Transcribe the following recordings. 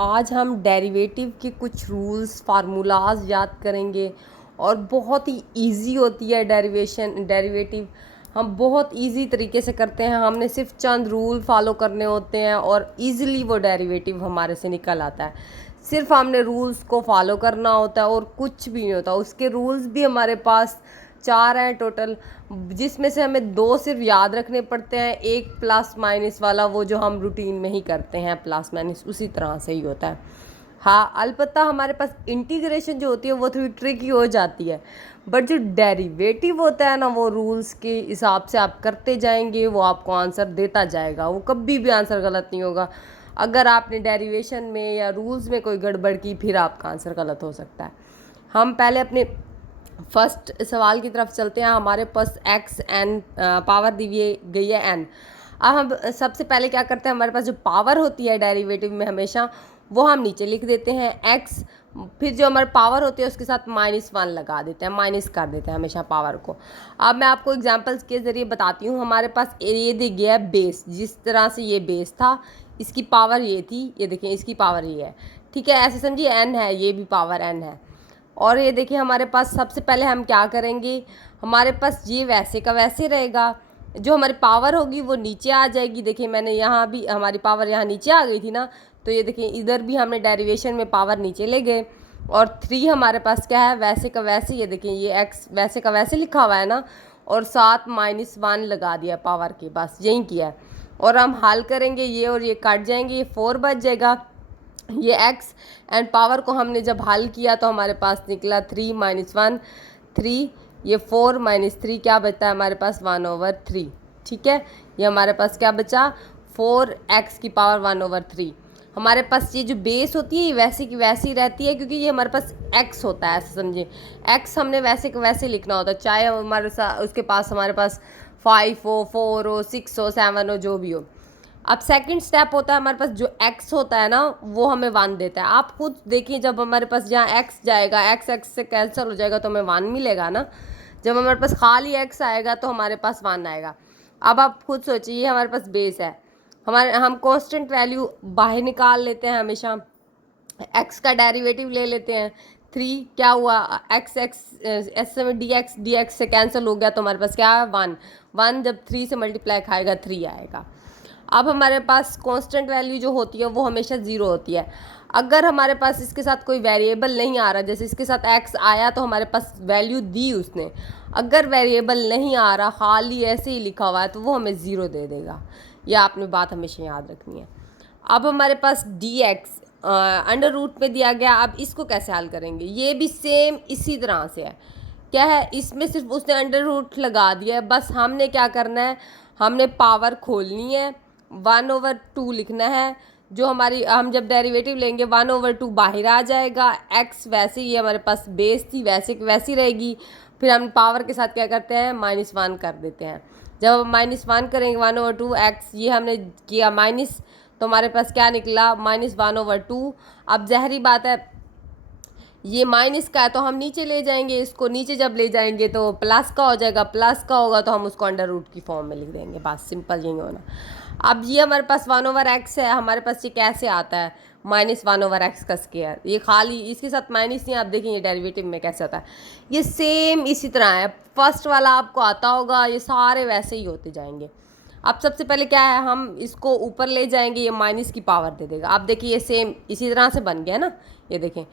आज हम डेरिवेटिव के कुछ रूल्स फार्मूलाज याद करेंगे और बहुत ही इजी होती है डेरिवेटिव हम बहुत इजी तरीके से करते हैं। हमने सिर्फ चंद रूल फॉलो करने होते हैं और इजीली वो डेरिवेटिव हमारे से निकल आता है। सिर्फ हमने रूल्स को फॉलो करना होता है और कुछ भी नहीं होता। उसके रूल्स भी हमारे पास 4 हैं टोटल, जिसमें से हमें 2 सिर्फ याद रखने पड़ते हैं। एक प्लस माइनस वाला वो जो हम रूटीन में ही करते हैं, प्लस माइनस उसी तरह से ही होता है। हाँ, अलबत्ता हमारे पास इंटीग्रेशन जो होती है वो थोड़ी ट्रिकी हो जाती है, बट जो डेरिवेटिव होता है ना वो रूल्स के हिसाब से आप करते जाएंगे, वो आपको आंसर देता जाएगा। वो कभी भी आंसर गलत नहीं होगा। अगर आपने डेरिवेशन में या रूल्स में कोई गड़बड़ की फिर आपका आंसर गलत हो सकता है। हम पहले अपने फर्स्ट सवाल की तरफ चलते हैं। हमारे पास एक्स एन पावर दी गई है एन। अब हम सबसे पहले क्या करते हैं, हमारे पास जो पावर होती है डेरिवेटिव में हमेशा वो हम नीचे लिख देते हैं एक्स, फिर जो हमारी पावर होती है उसके साथ -1 लगा देते हैं, माइनस कर देते हैं हमेशा पावर को। अब मैं आपको एग्जांपल्स के ज़रिए बताती हूँ। हमारे पास ये दी गया है बेस, जिस तरह से ये बेस था इसकी पावर ये थी, ये देखिए इसकी पावर ये है, ठीक है। ऐसे समझिए एन है, ये भी पावर एन है। और ये देखिए हमारे पास सबसे पहले हम क्या करेंगे, हमारे पास ये वैसे का वैसे रहेगा। जो हमारी पावर होगी वो नीचे आ जाएगी। देखिए मैंने यहाँ भी हमारी पावर यहाँ नीचे आ गई थी ना, तो ये देखिए इधर भी हमने डेरिवेशन में पावर नीचे ले गए। और 3 हमारे पास क्या है, वैसे का वैसे। ये देखिए ये एक्स वैसे का वैसे लिखा हुआ है ना, और साथ -1 लगा दिया पावर के, बस यही किया है। और हम हल करेंगे, ये और ये काट जाएंगे, ये 4 बच जाएगा। ये एक्स एंड पावर को हमने जब हल किया तो हमारे पास निकला 3 - 1 3, ये 4 - 3 क्या बचता है हमारे पास 1/3, ठीक है। ये हमारे पास क्या बचा, 4x की पावर 1/3। हमारे पास ये जो बेस होती है ये वैसे की वैसी रहती है, क्योंकि ये हमारे पास x होता है, ऐसे समझिए। x हमने वैसे के वैसे लिखना होता है, चाहे हमारे साथ उसके पास हमारे पास 5 हो, 4 हो, 6 हो, 7 हो, जो भी हो। अब सेकंड स्टेप होता है हमारे पास जो x होता है ना वो हमें 1 देता है। आप खुद देखिए, जब हमारे पास जहाँ x जाएगा x से कैंसिल हो जाएगा तो हमें 1 मिलेगा ना। जब हमारे पास खाली x आएगा तो हमारे पास 1 आएगा। अब आप खुद सोचिए, ये हमारे पास बेस है, हम कांस्टेंट वैल्यू बाहर निकाल लेते हैं हमेशा। x का डेरिवेटिव ले लेते हैं, 3 क्या हुआ, x s में dx से कैंसिल हो गया तो हमारे पास क्या है 1 जब 3 से मल्टीप्लाई खाएगा 3 आएगा। अब हमारे पास कांस्टेंट वैल्यू जो होती है वो हमेशा 0 होती है। अगर हमारे पास इसके साथ कोई वेरिएबल नहीं आ रहा, जैसे इसके साथ x आया तो हमारे पास वैल्यू दी उसने, अगर वेरिएबल नहीं आ रहा खाली ऐसे ही लिखा हुआ है तो वो हमें 0 दे देगा। यह आपने बात हमेशा याद रखनी है। अब हमारे पास dx अंडर रूट में दिया गया। अब इसको कैसे हल करेंगे, ये भी सेम इसी तरह से है। क्या है, इसमें सिर्फ उसने अंडर रूट लगा दिया है, बस हमने क्या करना है, हमने पावर खोलनी है, 1/2 लिखना है। जो हमारी हम जब डेरिवेटिव लेंगे 1/2 बाहर आ जाएगा। x वैसे ही हमारे पास बेस थी वैसे की वैसी रहेगी। फिर हम पावर के साथ क्या करते हैं, -1 कर देते हैं। जब हम -1 करेंगे 1/2 x, ये हमने किया माइनस, तो हमारे पास क्या निकला -1/2। अब जहरी बात है, ये माइनस का है तो हम नीचे ले जाएंगे, इसको नीचे जब ले जाएंगे तो प्लस का हो जाएगा, प्लस का होगा तो हम उसको अंडर रूट की फॉर्म में लिख देंगे, बस सिंपल यही होना। अब ये हमारे पास 1/x है, हमारे पास ये कैसे आता है -1/x का स्क्वायर, ये खाली इसके साथ माइनस नहीं। आप देखेंगे डेरिवेटिव में कैसे होता है, ये सेम इसी तरह है। फर्स्ट वाला आपको आता होगा, ये सारे वैसे ही होते जाएंगे। अब सबसे पहले क्या है, हम इसको ऊपर ले जाएंगे, ये माइनस की पावर दे देगा। अब देखिए ये सेम इसी तरह से बन गया ना, ये देखें।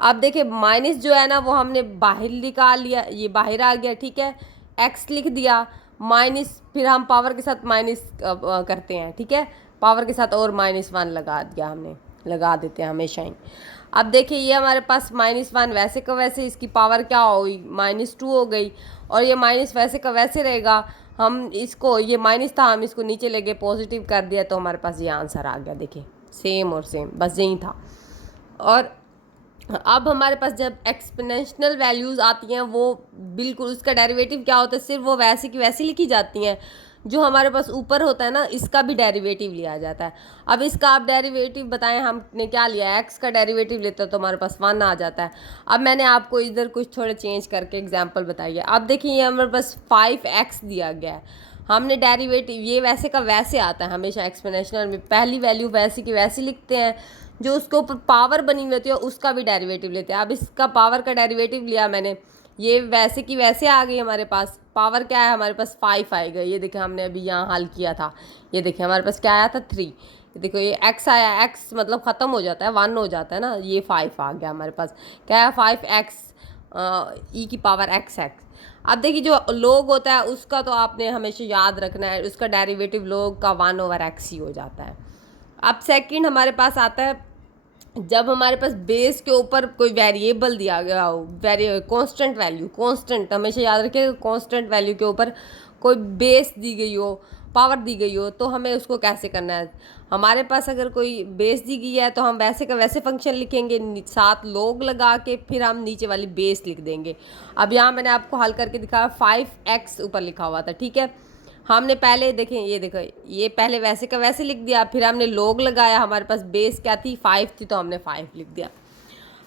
अब देखिए माइनस जो है ना वो हमने बाहर निकाल लिया, ये बाहर आ गया, ठीक है। x लिख दिया माइनस, फिर हम पावर के साथ माइनस करते हैं, ठीक है। पावर के साथ और -1 लगा दिया हमने, लगा देते हैं हमेशा ही। अब देखिए ये हमारे पास -1 वैसे का वैसे, इसकी पावर क्या हो गई -2 हो गई। और ये माइनस वैसे का वैसे रहेगा। हम इसको, ये माइनस था हम इसको नीचे ले गए, पॉजिटिव कर दिया तो हमारे पास ये आंसर आ गया। देखिए सेम और सेम, बस यही था। और अब हमारे पास जब एक्सपोनेंशियल वैल्यूज़ आती हैं वो बिल्कुल उसका डेरिवेटिव क्या होता है, सिर्फ वो वैसे की वैसी लिखी जाती हैं। जो हमारे पास ऊपर होता है ना इसका भी डेरिवेटिव लिया जाता है। अब इसका आप डेरिवेटिव बताएं, हमने क्या लिया, x का डेरिवेटिव लेते हैं तो हमारे पास 1 आ जाता है। अब मैंने आपको इधर कुछ थोड़े चेंज करके एग्जांपल बताइए। अब देखिए ये हमारे पास 5x दिया गया है, हमने डेरिवेटिव ये वैसे का वैसे आता है हमेशा एक्सपोनेंशियल में, पहली वैल्यू वैसी की वैसी लिखते हैं, जो उसके ऊपर पावर बनी हुई होती है उसका भी डेरिवेटिव लेते हैं। अब इसका पावर का डेरिवेटिव लिया मैंने, ये वैसे की वैसे आ गई हमारे पास। पावर क्या है हमारे पास 5 आएगा, ये देखें हमने अभी यहाँ हल किया था, ये देखें हमारे पास क्या आया था 3। देखो ये x आया, x मतलब ख़त्म हो जाता है 1 हो जाता है ना, ये 5 आ गया हमारे पास। क्या है 5x ई की पावर x x। अब देखिए जो log होता है उसका तो आपने हमेशा याद रखना है, उसका डेरिवेटिव log का 1/x ही हो जाता है। अब सेकंड हमारे पास आता है जब हमारे पास बेस के ऊपर कोई वेरिएबल दिया गया हो, कांस्टेंट वैल्यू, कांस्टेंट हमेशा याद रखिएगा, कांस्टेंट वैल्यू के ऊपर कोई बेस दी गई हो, पावर दी गई हो, तो हमें उसको कैसे करना है। हमारे पास अगर कोई बेस दी गई है तो हम वैसे का वैसे फंक्शन लिखेंगे, साथ लोग लगा के फिर हम नीचे वाली बेस लिख देंगे। अब यहाँ मैंने आपको हल करके दिखाया, 5x ऊपर लिखा हुआ था, ठीक है। हमने पहले देखें, ये देखो ये पहले वैसे का वैसे लिख दिया, फिर हमने लोग लगाया, हमारे पास बेस क्या थी 5 थी तो हमने 5 लिख दिया।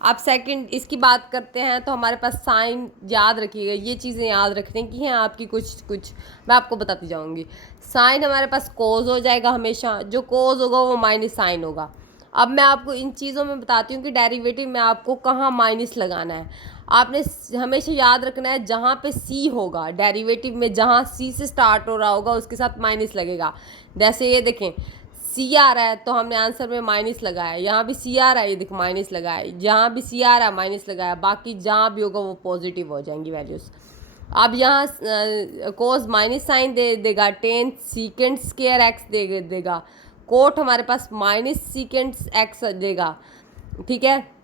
अब सेकंड इसकी बात करते हैं तो हमारे पास साइन याद रखिएगा, ये चीज़ें याद रखने की हैं आपकी, कुछ मैं आपको बताती जाऊंगी। साइन हमारे पास कोज हो जाएगा, हमेशा जो कोज होगा वो माइनस साइन होगा। अब मैं आपको इन चीज़ों में बताती हूँ कि डेरिवेटिव में आपको कहाँ माइनस लगाना है। आपने हमेशा याद रखना है जहाँ पे सी होगा डेरिवेटिव में, जहाँ सी से स्टार्ट हो रहा होगा उसके साथ माइनस लगेगा। जैसे ये देखें सी आ रहा है तो हमने आंसर में माइनस लगाया, यहाँ भी सी आ रहा है, ये देखो माइनस लगाया, जहाँ भी सी आ रहा है माइनस लगाया, बाकी जहाँ भी होगा वो पॉजिटिव हो जाएंगी वैल्यूज़। अब यहाँ कोस माइनस साइन दे देगा, 10 सीकेंड स्क्वायर एक्स देगा, कोट हमारे पास माइनस सीकेंड एक्स देगा, ठीक है,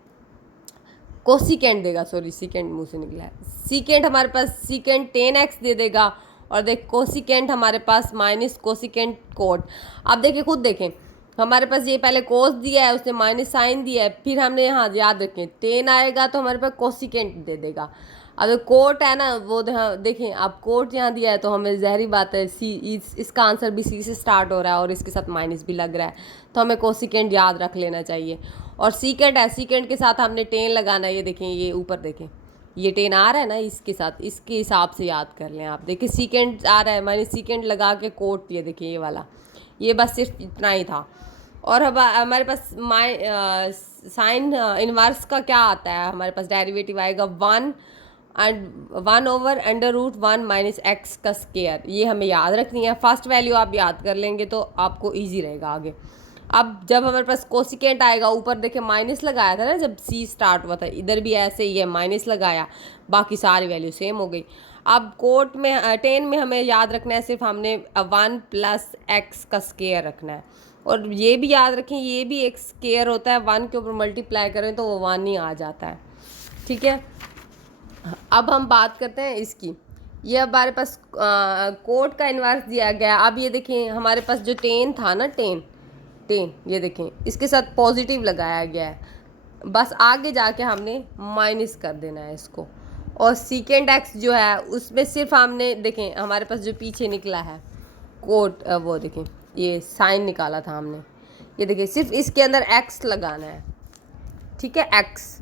कोसिकेंड देगा, सॉरी सीकेंड मुंह से निकला है, सीकेंड हमारे पास सीकेंड 10x दे देगा, और देख कोसिकेंड हमारे पास माइनस कोसिकेंड कोट। अब देखिए खुद देखें हमारे पास ये पहले कोस दिया है, उसने माइनस साइन दिया है, फिर हमने यहाँ याद रखें 10 आएगा तो हमारे पास कोसिकेंड दे देगा। अगर कोट है ना वो देखें, अब कोट यहाँ दिया है तो हमें ज़हरी बात है सी, इसका आंसर भी सी से स्टार्ट हो रहा है और इसके साथ माइनस भी लग रहा है, तो हमें कोसिकेंड याद रख लेना चाहिए। और सीकेंड है, सीकेंड के साथ हमने 10 लगाना है, ये देखें ये ऊपर देखें ये 10 आ रहा है ना, इसके साथ इसके हिसाब से याद कर लें आप। देखिए सीकेंड आ रहा है, मैंने सीकेंड लगा के कोट, ये देखिए ये वाला, ये बस सिर्फ इतना ही था। और अब हमारे पास साइन इनवर्स का क्या आता है, हमारे पास डेरिवेटिव आएगा 1/√1 माइनस एक्स का स्क्वायर, ये हमें याद रखनी है। फर्स्ट वैल्यू आप याद कर लेंगे तो आपको ईजी रहेगा आगे। अब जब हमारे पास कोसिकेंट आएगा, ऊपर देखिए माइनस लगाया था ना जब सी स्टार्ट हुआ था, इधर भी ऐसे ही है माइनस लगाया, बाकी सारी वैल्यू सेम हो गई। अब कोट में 10 में हमें याद रखना है, सिर्फ हमने 1 + x का स्क्वायर रखना है। और ये भी याद रखें ये भी एक स्क्वायर होता है, 1 के ऊपर मल्टीप्लाई करें तो वो 1 ही आ जाता है, ठीक है। अब हम बात करते हैं इसकी, ये हमारे पास कोट का इन्वर्स दिया गया। अब ये देखें हमारे पास जो 10 था ना, 10 ये देखें इसके साथ पॉजिटिव लगाया गया है, बस आगे जाके हमने माइनस कर देना है इसको। और सीकेंड एक्स जो है उसमें सिर्फ हमने देखें हमारे पास जो पीछे निकला है कोट, वो देखें ये साइन निकाला था हमने, ये देखिए सिर्फ इसके अंदर एक्स लगाना है, ठीक है, एक्स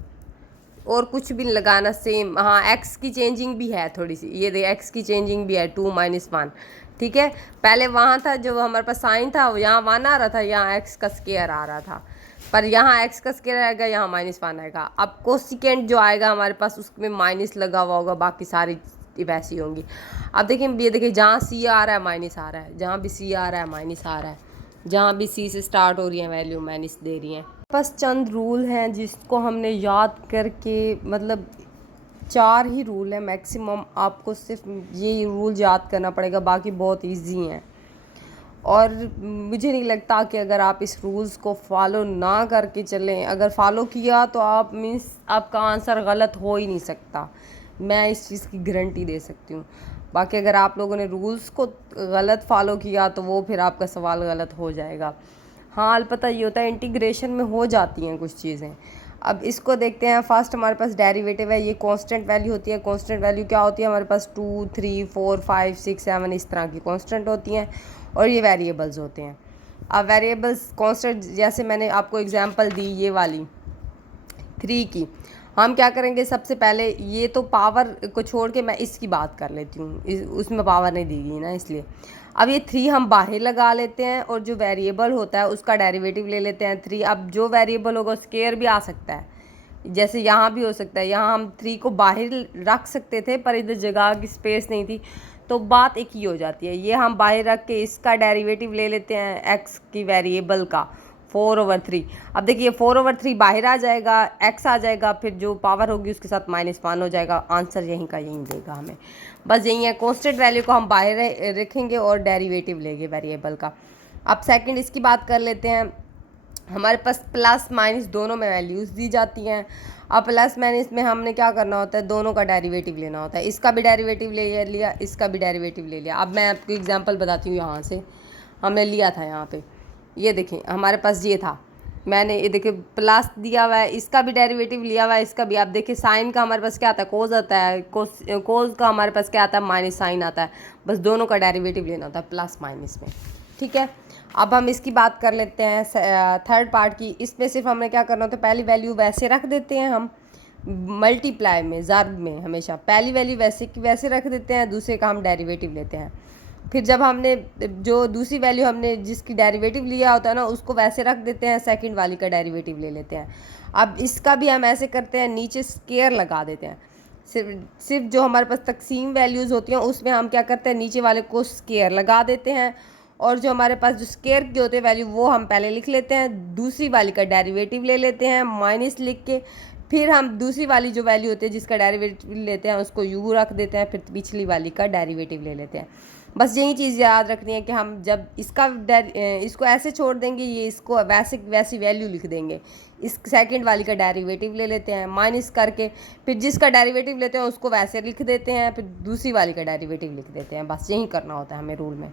और कुछ भी लगाना सेम। हाँ एक्स की चेंजिंग भी है थोड़ी सी, ये देखिए एक्स की चेंजिंग भी है 2 - 1, ठीक है। पहले वहाँ था जो हमारे पास साइन था यहाँ 1 आ रहा था, यहाँ एक्स का स्क्वायर आ रहा था, पर यहाँ एक्स का स्क्वायर आएगा, यहाँ -1 आएगा। अब कोसिकेंट जो आएगा हमारे पास उसमें माइनस लगा हुआ होगा, बाकी सारी वैसी होंगी। अब देखिए ये देखिए जहाँ सी आ रहा है माइनस आ रहा है, जहाँ भी सी आ रहा है माइनस आ रहा है, जहाँ भी सी से स्टार्ट हो रही है वैल्यू माइनस दे रही हैं। बस चंद रूल हैं जिसको हमने याद करके, मतलब 4 ही रूल है मैक्सिमम, आपको सिर्फ ये रूल याद करना पड़ेगा, बाकी बहुत इजी हैं। और मुझे नहीं लगता कि अगर आप इस रूल्स को फॉलो ना करके चलें, अगर फॉलो किया तो आप मीन्स आपका आंसर गलत हो ही नहीं सकता, मैं इस चीज़ की गारंटी दे सकती हूँ। बाकी अगर आप लोगों ने रूल्स को गलत फॉलो किया तो वो फिर आपका सवाल गलत हो जाएगा। हाँ अलबत्ता ये होता है इंटीग्रेशन में हो जाती हैं कुछ चीज़ें। अब इसको देखते हैं, फर्स्ट हमारे पास डेरिवेटिव है, ये कांस्टेंट वैल्यू होती है। कांस्टेंट वैल्यू क्या होती है हमारे पास 2, 3, 4, 5, 6, 7 इस तरह की कांस्टेंट होती हैं, और ये वेरिएबल्स होते हैं। अब वेरिएबल्स कांस्टेंट जैसे मैंने आपको एग्जांपल दी ये वाली 3 की, हम क्या करेंगे सबसे पहले, ये तो पावर को छोड़ के मैं इसकी बात कर लेती हूँ, उसमें पावर नहीं दी गई ना इसलिए। अब ये 3 हम बाहर लगा लेते हैं और जो वेरिएबल होता है उसका डेरिवेटिव ले लेते हैं 3। अब जो वेरिएबल होगा स्क्वायर भी आ सकता है, जैसे यहाँ भी हो सकता है। यहाँ हम 3 को बाहर रख सकते थे पर इधर जगह की स्पेस नहीं थी, तो बात एक ही हो जाती है। ये हम बाहर रख के इसका डेरिवेटिव ले लेते हैं एक्स की वेरिएबल का 4/3। अब देखिए 4/3 बाहर आ जाएगा, एक्स आ जाएगा, फिर जो पावर होगी उसके साथ -1 हो जाएगा। आंसर यहीं का यहीं देगा हमें, बस यही है। कांस्टेंट वैल्यू को हम बाहर रखेंगे और डेरिवेटिव लेंगे वेरिएबल का। अब सेकंड इसकी बात कर लेते हैं। हमारे पास प्लस माइनस दोनों में वैल्यूज़ दी जाती हैं। अब प्लस माइनस में हमने क्या करना होता है, दोनों का डेरिवेटिव लेना होता है। इसका भी डेरिवेटिव ले लिया, इसका भी डेरिवेटिव ले लिया। अब मैं आपको एग्जांपल बताती हूँ। यहाँ से हमने लिया था, यहाँ पे ये देखें हमारे पास ये था, मैंने ये देखिए प्लस दिया हुआ है, इसका भी डेरिवेटिव लिया हुआ है, इसका भी। आप देखिए साइन का हमारे पास क्या आता है, कोस आता है, कोस का हमारे पास क्या आता है, माइनस साइन आता है। बस दोनों का डेरिवेटिव लेना होता है प्लस माइनस में, ठीक है। अब हम इसकी बात कर लेते हैं थर्ड पार्ट की। इसमें सिर्फ हमें क्या करना होता है, पहली वैल्यू वैसे रख देते हैं हम मल्टीप्लाई में, ज़र्ब में हमेशा पहली वैल्यू वैसे की वैसे रख देते हैं, दूसरे का हम डेरिवेटिव लेते हैं। फिर जब हमने जो दूसरी वैल्यू हमने जिसकी डेरिवेटिव लिया होता है ना, उसको वैसे रख देते हैं, सेकंड वाली का डेरिवेटिव ले लेते हैं। अब इसका भी हम ऐसे करते हैं, नीचे स्क्वायर लगा देते हैं। सिर्फ जो हमारे पास तकसीम वैल्यूज़ होती हैं उसमें हम क्या करते हैं, नीचे वाले को स्क्वायर लगा देते हैं, और जो हमारे पास जो स्क्वायर के होते हैं वैल्यू वो हम पहले लिख लेते हैं, दूसरी वाली का डेरिवेटिव ले लेते हैं माइनस लिख के। फिर हम दूसरी वाली जो वैल्यू होती है जिसका डेरिवेटिव लेते हैं उसको यू रख देते हैं, फिर पिछली वाली का डेरिवेटिव ले लेते हैं। बस यही चीज़ याद रखनी है कि हम जब इसको ऐसे छोड़ देंगे, ये इसको वैसी वैल्यू लिख देंगे। इस सेकंड वाली का डेरिवेटिव ले लेते हैं माइनस करके, फिर जिसका डेरिवेटिव लेते हैं उसको वैसे लिख देते हैं, फिर दूसरी वाली का डेरिवेटिव लिख देते हैं। बस यही करना होता है हमें रूल में।